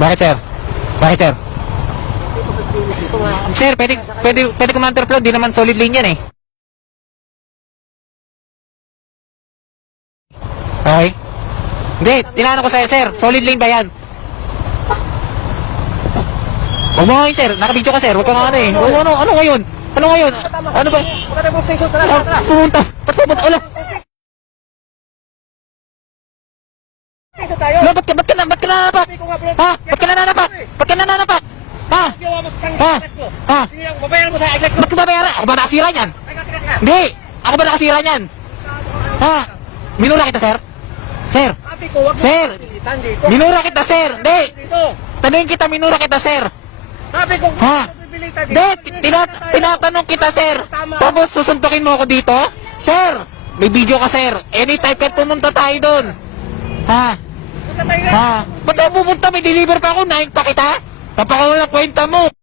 Bakit, sir? Bakit, sir? Sir, pwede counterflow. Di naman solid lane yan eh. Okay? Hindi, tinanong ko sa'yo, sir. Solid lane ba yan? Huwag mo ngayon, sir. Nakabidyo ka, sir. Huwag ka nga ano eh. Ano ngayon? Ano ngayon? Ano ba? Pumunta. Ba't pumunta? Wala. Wala, ba't ka nananapak? Ha? Ba't ka nananapak? Ba't ka nananapak? Ha? Ha? Ha? Babayaran mo sa Aglex. Ba't ka babayaran? Ako ba nakasira niyan? Hindi! Ako ba nakasira niyan? Ha? Minura kita, sir? Sir! Sir! Minura kita, sir! Hindi! Tanungin kita, minura kita, sir! Sabi ko, Ha? Hindi! Tinatanong kita, sir! Tapos susuntukin mo ako dito? Sir! May video ka, sir! Anytime kahit pumunta tayo doon! Ha? Ha? Ba't ako pupunta? May deliver pa ako, nahin pa kita? Tapakaw lang kwenta mo!